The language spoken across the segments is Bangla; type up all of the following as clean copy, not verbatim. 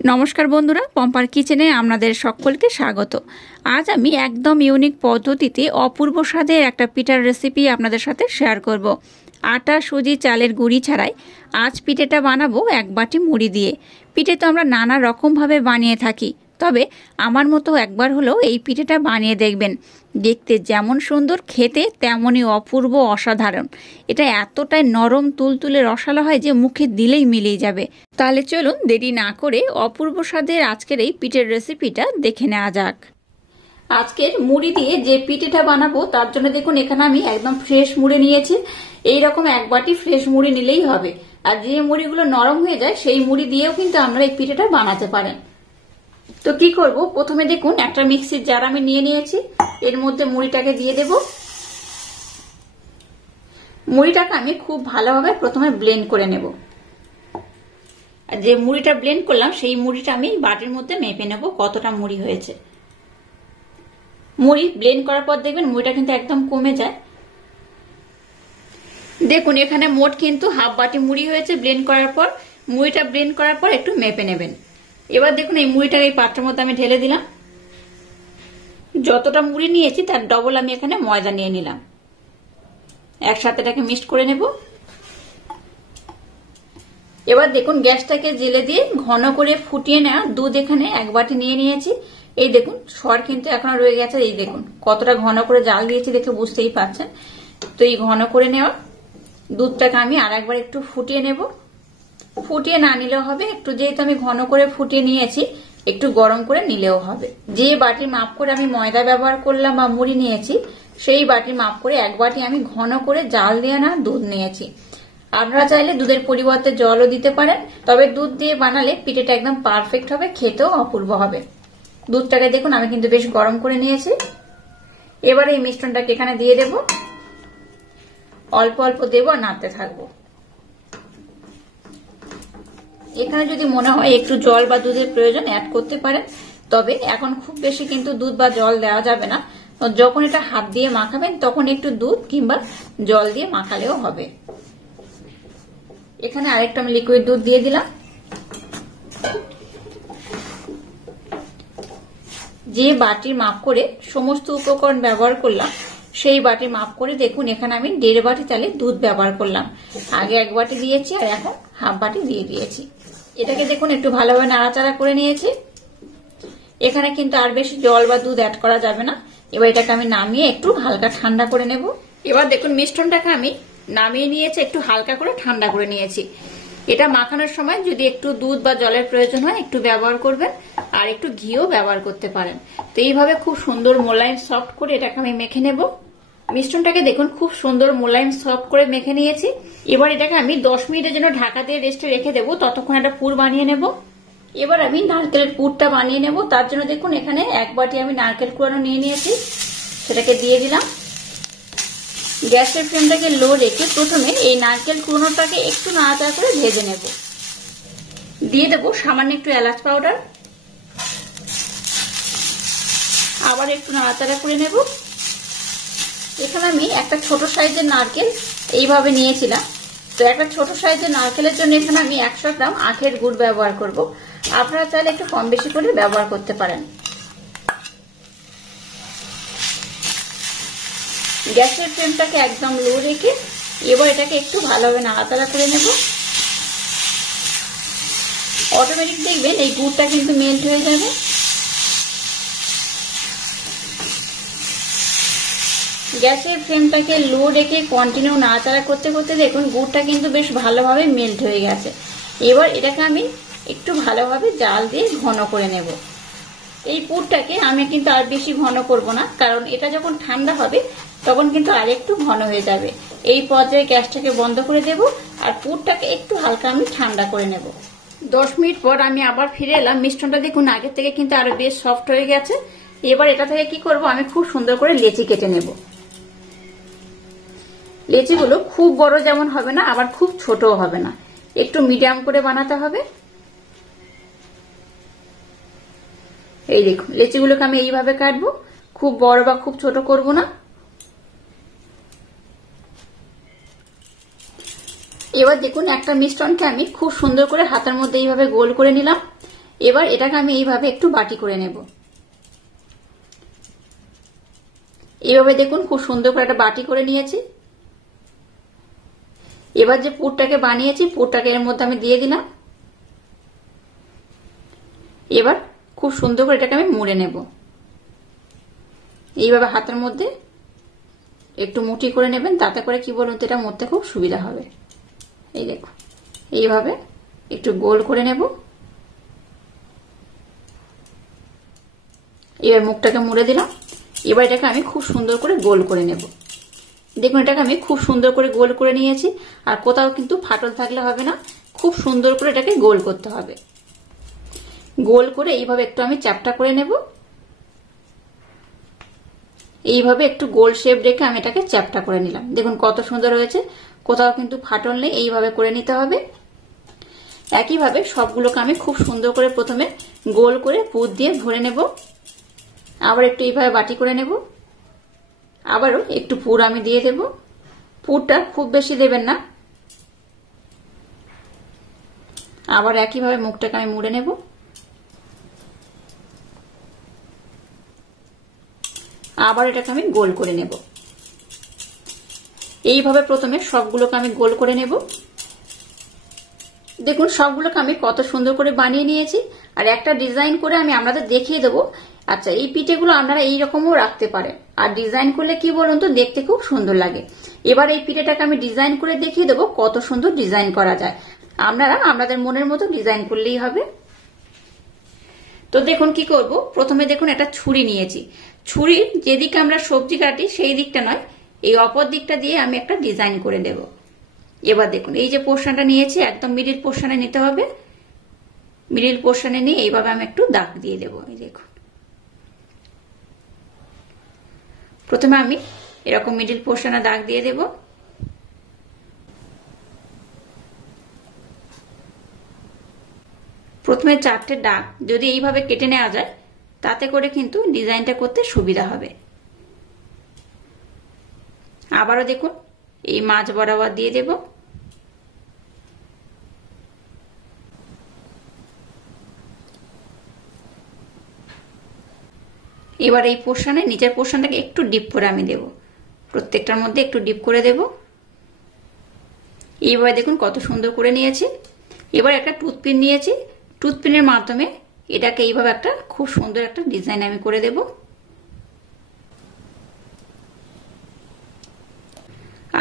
নমস্কার বন্ধুরা, পম্পার কিচেনে আপনাদের সকলকে স্বাগত। আজ আমি একদম ইউনিক পদ্ধতিতে অপূর্ব স্বাদের একটা পিঠার রেসিপি আপনাদের সাথে শেয়ার করব। আটা, সুজি, চালের গুঁড়ি ছাড়াই আজ পিঠেটা বানাবো এক বাটি মুড়ি দিয়ে। পিঠে তো আমরা নানা রকমভাবে বানিয়ে থাকি, তবে আমার মতো একবার হলেও এই পিঠেটা বানিয়ে দেখবেন। দেখতে যেমন সুন্দর, খেতে তেমনই অপূর্ব, অসাধারণ। এটা এতটাই নরম, তুলতুলে রসালো হয় যে মুখে দিলেই মিলিয়ে যাবে। তাহলে চলুন দেরি না করে অপূর্ব স্বাদের আজকের এই পিঠের রেসিপিটা দেখে নেওয়া যাক। আজকের মুড়ি দিয়ে যে পিঠেটা বানাবো তার জন্য দেখুন এখানে আমি একদম ফ্রেশ মুড়ি নিয়েছি। এইরকম এক বাটি ফ্রেশ মুড়ি নিলেই হবে। আর যে মুড়িগুলো নরম হয়ে যায় সেই মুড়ি দিয়েও কিন্তু আমরা এই পিঠেটা বানাতে পারেন। তো কি করব, প্রথমে দেখুন একটা মিক্সির জার আমি নিয়ে নিয়েছি। এর মধ্যে মুড়িটাকে দিয়ে দেব। মুড়িটাকে আমি খুব ভালোভাবে প্রথমে ব্লেন্ড করে নেব। আর যে মুড়িটা ব্লেন্ড করলাম সেই মুড়িটা আমি বাটির মধ্যে মেপে নেব কতটা মুড়ি হয়েছে। মুড়ি ব্লেন্ড করার পর দেখবেন মুড়িটা কিন্তু একদম কমে যায়। দেখুন এখানে মোট কিন্তু হাফ বাটি মুড়ি হয়েছে ব্লেন্ড করার পর। মুড়িটা ব্লেন্ড করার পর একটু মেপে নেবেন। এবার দেখুন এই মুড়িটার এই পাত্রের মধ্যে আমি ঢেলে দিলাম। যতটা মুড়ি নিয়েছি তার ডবল আমি এখানে ময়দা নিয়ে নিলাম। একসাথে এটাকে মিক্সড করে নেব। এবার দেখুন গ্যাসটাকে জেলে দিয়ে ঘন করে ফুটিয়ে নেওয়া দুধ এখানে এক বাটি নিয়ে নিয়েছি। এই দেখুন সর কিন্তু এখনো রয়ে গেছে। এই দেখুন কতটা ঘন করে জাল দিয়েছি, দেখে বুঝতেই পারছেন। তো এই ঘন করে নেওয়া দুধটাকে আমি আর একবার একটু ফুটিয়ে নেব। ফুটিয়ে না নিলেও হবে, একটু যেহেতু আমি ঘন করে ফুটিয়ে নিয়েছি একটু গরম করে নিলেও হবে। যে বাটির মাপ করে আমি ময়দা ব্যবহার করলাম বা মুড়ি নিয়েছি সেই বাটির মাপ করে এক বাটি আমি ঘন করে জাল দিয়ে না দুধ নিয়েছি। আপনারা চাইলে দুধের পরিবর্তে জলও দিতে পারেন, তবে দুধ দিয়ে বানালে পিঠেটা একদম পারফেক্ট হবে, খেতেও অপূর্ব হবে। দুধটাকে দেখুন আমি কিন্তু বেশ গরম করে নিয়েছি। এবার এই মিশ্রণটাকে এখানে দিয়ে দেব। অল্প অল্প দেব আর নাড়তে থাকবো। এখানে যদি মনে হয় একটু জল বা দুধের প্রয়োজন অ্যাড করতে পারেন, তবে এখন খুব বেশি কিন্তু দুধ বা জল দেওয়া যাবে না। যখন এটা হাত দিয়ে মাখাবেন তখন একটু দুধ কিংবা জল দিয়ে মাখালেও হবে। এখানে আরেকটু আমি লিকুইড দুধ দিয়ে দিলাম। যে বাটির মাপ করে সমস্ত উপকরণ ব্যবহার করলাম সেই বাটির মাপ করে দেখুন এখানে আমি 1.5 বাটি চালের দুধ ব্যবহার করলাম। আগে 1 বাটি দিয়েছি আর এখন হাফ বাটি দিয়ে দিয়েছি। এটাকে দেখুন একটু ভালোভাবে নাড়াচাড়া করে নিয়েছি। এখানে কিন্তু আর বেশি জল বা দুধ অ্যাড করা যাবে না। এবার এটাকে আমি নামিয়ে একটু হালকা ঠান্ডা করে নেব। এবার দেখুন মিশ্রণটাকে আমি নামিয়ে নিয়েছি, একটু হালকা করে ঠান্ডা করে নিয়েছি। এটা মাখানোর সময় যদি একটু দুধ বা জলের প্রয়োজন হয় একটু ব্যবহার করবেন, আর একটু ঘিও ব্যবহার করতে পারেন। তো এইভাবে খুব সুন্দর মোলায়েম সফট করে এটাকে আমি মেখে নেব। মিশ্রণটাকে দেখুন খুব সুন্দর মোলায়েম সফট করে মেখে নিয়েছি। এবার এটাকে আমি 10 মিনিটের জন্য ঢাকা দিয়ে রেস্টে রেখে দেবো, ততক্ষণ একটা পুর বানিয়ে নেব। এবার আমি নারকেলের পুরটা বানিয়ে নেব। তার জন্য দেখুন এখানে 1 বাটি আমি নারকেল কুড়ানো নিয়ে নিয়েছি, সেটাকে দিয়ে দিলাম। গ্যাসের ফ্লেমটাকে লো রেখে প্রথমে এই নারকেল কুড়োনোটাকে একটু নাড়াচাড়া করে ভেজে নেব। দিয়ে দেবো সামান্য একটু এলাচ পাউডার, আবার একটু নাড়াচাড়া করে নেব। এখানে আমি একটা ছোট সাইজের নারকেল এইভাবে নিয়েছিলাম। তো একটা ছোট সাইজের নারকেলের জন্য এখানে আমি 100 গ্রাম আখের গুড় ব্যবহার করব। আপনারা চাইলে একটু কম বেশি করে ব্যবহার করতে পারেন। গ্যাসের ফ্লেমটাকে একদম লো রেখে এবার এটাকে একটু ভালোভাবে নাড়াচাড়া করে নেব। অটোমেটিক দেখবেন এই গুড়টা কিন্তু মেল্ট হয়ে যাবে। গ্যাসের ফ্লেমটাকে লো রেখে কন্টিনিউ নাড়াচাড়া করতে করতে দেখুন গুড়টা কিন্তু বেশ ভালোভাবে মেল্ট হয়ে গেছে। এবার এটাকে আমি একটু ভালোভাবে জাল দিয়ে ঘন করে নেব। এই পুরটাকে আমি কিন্তু আর বেশি ঘন করব না, কারণ এটা যখন ঠান্ডা হবে তখন কিন্তু আর একটু ঘন হয়ে যাবে। এই পর্যায়ে গ্যাসটাকে বন্ধ করে দেব আর পুরটাকে একটু হালকা আমি ঠান্ডা করে নেব। 10 মিনিট পর আমি আবার ফিরে এলাম। মিশ্রণটা দেখুন আগের থেকে কিন্তু আরো বেশ সফট হয়ে গেছে। এবার এটা থেকে কি করব, আমি খুব সুন্দর করে লেচি কেটে নেব। লেচিগুলো খুব বড় যেমন হবে না, আবার খুব ছোটও হবে না, একটু মিডিয়াম করে বানাতে হবে। এই দেখুন লেচিগুলোকে আমি এইভাবে কাটবো, খুব বড় বা খুব ছোট করব না। এবার দেখুন একটা মিশ্রণকে আমি খুব সুন্দর করে হাতের মধ্যে এইভাবে গোল করে নিলাম। এবার এটাকে আমি এইভাবে একটু বাটি করে নেব। এইভাবে দেখুন খুব সুন্দর করে একটা বাটি করে নিয়েছি। এবার যে পুরটাকে বানিয়েছি পুরটাকে এর মধ্যে আমি দিয়ে দিলাম। এবার খুব সুন্দর করে এটাকে আমি মুড়ে নেব। এইভাবে হাতের মধ্যে একটু মুঠি করে নেবেন, তাতে করে কি বলুন তো এটা মরতে খুব সুবিধা হবে। এই দেখুন এইভাবে একটু গোল করে নেব। এবার মুখটাকে মুড়ে দিলাম। এবার এটাকে আমি খুব সুন্দর করে গোল করে নেব। দেখুন এটাকে আমি খুব সুন্দর করে গোল করে নিয়েছি, আর কোথাও কিন্তু ফাটল থাকলে হবে না, খুব সুন্দর করে এটাকে গোল করতে হবে। গোল করে এইভাবে একটু আমি চ্যাপটা করে নেব। এইভাবে একটু গোল শেপ রেখে আমি এটাকে চ্যাপটা করে নিলাম। দেখুন কত সুন্দর হয়েছে, কোথাও কিন্তু ফাটল নেই। এইভাবে করে নিতে হবে। একইভাবে সবগুলোকে আমি খুব সুন্দর করে প্রথমে গোল করে পুর দিয়ে ভরে নেব। আবার একটু এইভাবে বাটি করে নেব। আবারও একটু পুর আমি দিয়ে দেব। পুরটা খুব বেশি দেবেন না। আবার একইভাবে মুখটাকে আমি মুড়ে নেব। আবার এটাকে আমি গোল করে নেব। এইভাবে প্রথমে সবগুলোকে আমি গোল করে নেব। দেখুন সবগুলোকে আমি কত সুন্দর করে বানিয়ে নিয়েছি, আর একটা ডিজাইন করে আমি আপনাদের দেখিয়ে দেবো। আচ্ছা, এই পিঠেগুলো আপনারা এইরকমও রাখতে পারেন, আর ডিজাইন করলে কি বলুন তো দেখতে খুব সুন্দর লাগে। এবার এই পিঠেটাকে আমি ডিজাইন করে দেখিয়ে দেবো কত সুন্দর ডিজাইন করা যায়। আপনারা আপনাদের মনের মতো ডিজাইন করলেই হবে। তো দেখুন কি করব, প্রথমে দেখুন একটা ছুরি নিয়েছি। ছুরির যেদিকে আমরা সবজি কাটি সেই দিকটা নয়, এই অপর দিকটা দিয়ে আমি একটা ডিজাইন করে দেব। এবার দেখুন এই যে পোর্শনটা নিয়েছি একদম মিডিল পোর্শনে নিতে হবে। মিডিল পোর্শনে নিয়ে এইভাবে আমি একটু দাগ দিয়ে দেব। এই দেখুন প্রথমে আমি এরকম মিডিল পোর্শনে দাগ দিয়ে দেব। প্রথমে 4টে দাগ যদি এইভাবে কেটে নেওয়া যায় তাতে করে কিন্তু ডিজাইনটা করতে সুবিধা হবে। আবারও দেখুন এই মাঝ বরাবর দিয়ে দেব। এবার এই পোর্শনে নিচের পোর্শনটাকে একটু ডিপ করে আমি দেব। প্রত্যেকটার মধ্যে একটু ডিপ করে দেব। এইভাবে দেখুন কত সুন্দর করে নিয়েছি। এবার একটা টুথপিন নিয়েছি, টুথপিনের মাধ্যমে এটাকে এইভাবে একটা খুব সুন্দর একটা ডিজাইন আমি করে দেব।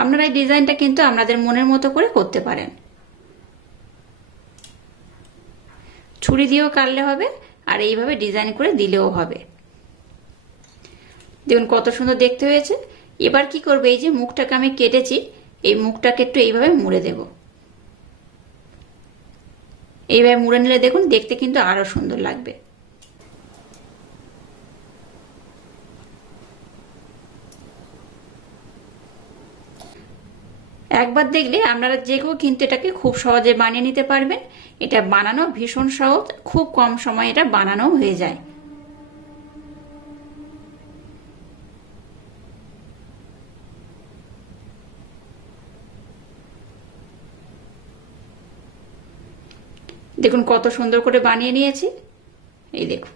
আপনারা এই ডিজাইনটা কিন্তু আপনাদের মনের মতো করে করতে পারেন। ছুরি দিয়েও কাটলে হবে, আর এইভাবে ডিজাইন করে দিলেও হবে। দেখুন কত সুন্দর দেখতে হয়েছে। এবার কি করবে, এই যে মুখটাকে আমি কেটেছি এই মুখটাকে একটু এইভাবে মুড়ে দেব। এইভাবে মুড়ে নিলে দেখুন দেখতে কিন্তু আরো সুন্দর লাগবে। একবার দেখলে আপনারা যে কেউ কিন্তু এটাকে খুব সহজে বানিয়ে নিতে পারবেন। এটা বানানো ভীষণ সহজ, খুব কম সময়ে এটা বানানো হয়ে যায়। দেখুন কত সুন্দর করে বানিয়ে নিয়েছি। এই দেখুন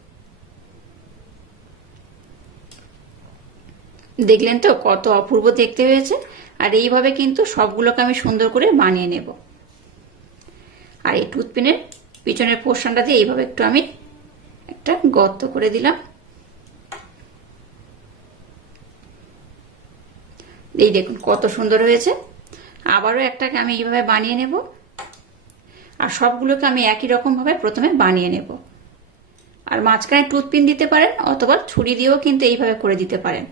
দেখলেন তো কত অপূর্ব দেখতে হয়েছে। আর এইভাবে কিন্তু সবগুলোকে আমি সুন্দর করে বানিয়ে নেব। আর এই টুথপিনের পিছনের পোর্শনটা দিয়ে এইভাবে একটু আমি একটা গর্ত করে দিলাম। এই দেখুন কত সুন্দর হয়েছে। আবারও একটাকে আমি এইভাবে বানিয়ে নেব, আর সবগুলোকে আমি একই রকম ভাবে প্রথমে বানিয়ে নেব। আর মাঝখানে টুথপিন দিতে পারেন, অথবা ছুরি দিয়েও কিন্তু এইভাবে করে দিতে পারেন।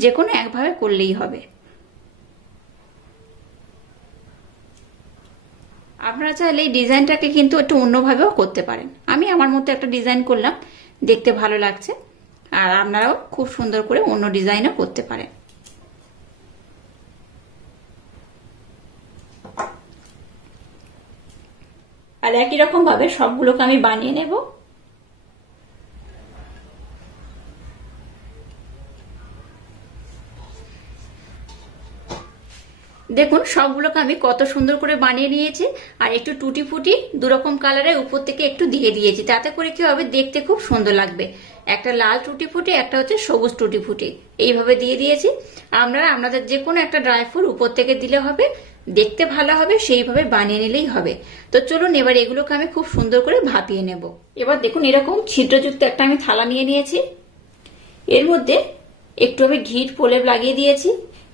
যে কোনো একভাবে করলেই হবে। আপনারা চাইলে এই ডিজাইনটাকে কিন্তু একটু অন্যভাবেও করতে পারেন। আমি আমার মতো একটা ডিজাইন করলাম, দেখতে ভালো লাগছে। আর আপনারাও খুব সুন্দর করে অন্য ডিজাইনও করতে পারেন। আর একই রকম ভাবে সবগুলোকে আমি বানিয়ে নেব। দেখুন সবগুলোকে আমি কত সুন্দর করে বানিয়ে নিয়েছি। আর একটু টুটি ফুটি দুরকম কালারের উপর থেকে একটু দিয়ে দিয়েছি, তাতে করে কি হবে দেখতে খুব সুন্দর লাগবে। একটা লাল টুটি ফুটি, একটা হচ্ছে সবুজ টুটি ফুটি, এইভাবে দিয়ে দিয়েছি। আপনাদের যে কোনো একটা ড্রাই ফ্রুট উপর থেকে দিলে হবে, দেখতে ভালো হবে, সেইভাবে বানিয়ে নিলেই হবে। তো চলুন এবার এগুলোকে আমি খুব সুন্দর করে ভাপিয়ে নেব। এবার দেখুন এরকম ছিদ্রযুক্ত একটা আমি থালা নিয়ে নিয়েছি, এর মধ্যে একটু আমি ঘির প্রলেপ লাগিয়ে দিয়েছি।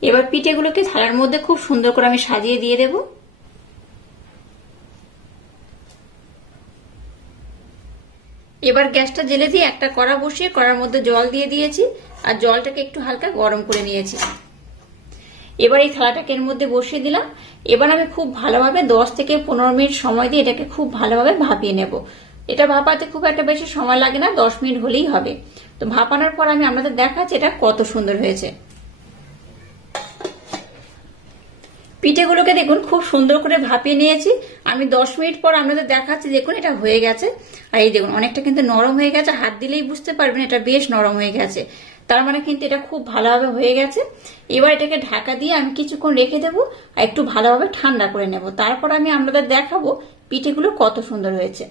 এবার পিঠেগুলোকে থালার মধ্যে খুব সুন্দর করে আমি সাজিয়ে দিয়ে দেব। এবার গ্যাসটা জেলে দিয়ে একটা কড়া বসিয়ে কড়ার মধ্যে জল দিয়ে দিয়েছি, আর জলটাকে একটু হালকা গরম করে নিয়েছি। এবার এই থালাটাকে এর মধ্যে বসিয়ে দিলাম। এবার আমি খুব ভালোভাবে 10 থেকে 15 মিনিট সময় দিয়ে এটাকে খুব ভালোভাবে ভাপিয়ে নেব। এটা ভাপাতে খুব একটা বেশি সময় লাগে না, 10 মিনিট হলেই হবে। তো ভাপানোর পর আমি আপনাদের দেখাচ্ছি এটা কত সুন্দর হয়েছে। পিঠেগুলোকে দেখুন খুব সুন্দর করে ভাপিয়ে নিয়েছি আমি। 10 মিনিট পর আপনাদের দেখাচ্ছি, দেখুন এটা হয়ে গেছে। আর এই দেখুন অনেকটা কিন্তু নরম হয়ে গেছে, হাত দিলেই বুঝতে পারবেন এটা বেশ নরম হয়ে গেছে। তার মানে কিন্তু এটা খুব ভালোভাবে হয়ে গেছে। এবার এটাকে ঢাকা দিয়ে আমি কিছুক্ষণ রেখে দেবো আর একটু ভালোভাবে ঠান্ডা করে নেব। তারপর আমি আপনাদের দেখাবো পিঠেগুলো কত সুন্দর হয়েছে।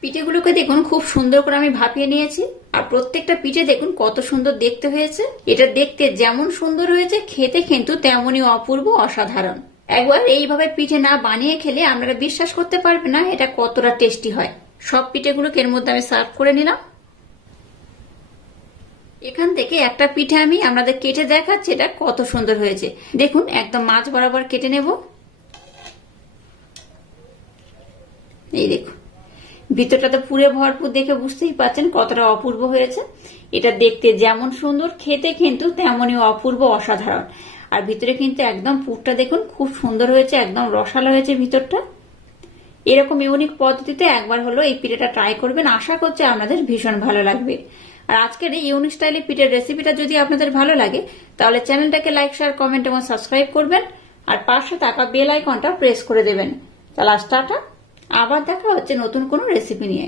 পিঠেগুলোকে দেখুন খুব সুন্দর করে আমি ভাপিয়ে নিয়েছি, আর প্রত্যেকটা পিঠে দেখুন কত সুন্দর দেখতে হয়েছে। এটা দেখতে যেমন সুন্দর হয়েছে, খেতে কিন্তু তেমনই অপূর্ব, অসাধারণ। একবার এইভাবে পিঠে না বানিয়ে খেলে আপনারা বিশ্বাস করতে পারবেন না এটা কতটা টেস্টি হয়। সব পিঠেগুলোকে এর মধ্যে আমি সার্ভ করে নিলাম। এখান থেকে একটা পিঠে আমি আপনাদের কেটে দেখাচ্ছি এটা কত সুন্দর হয়েছে। দেখুন একদম মাছ বরাবর কেটে নেব। এই দেখুন ভিতরটা তো পুরে ভরপুর, দেখে বুঝতেই পারছেন কতটা অপূর্ব হয়েছে। এটা দেখতে যেমন সুন্দর, খেতে কিন্তু তেমনই অপূর্ব, অসাধারণ। আর ভিতরে কিন্তু একদম পুরটা দেখুন খুব সুন্দর হয়েছে, একদম রসালো হয়েছে ভিতরটা। এরকম ইউনিক পদ্ধতিতে একবার হলো এই পিঠেটা ট্রাই করবেন, আশা করছি আপনাদের ভীষণ ভালো লাগবে। আর আজকের এই ইউনিক স্টাইলে পিঠের রেসিপিটা যদি আপনাদের ভালো লাগে তাহলে চ্যানেলটাকে লাইক, শেয়ার, কমেন্ট এবং সাবস্ক্রাইব করবেন, আর পাশে থাকা বেল আইকনটা প্রেস করে দেবেন। তাহলে টাটা, আবার দেখা হচ্ছে নতুন কোনো রেসিপি নিয়ে।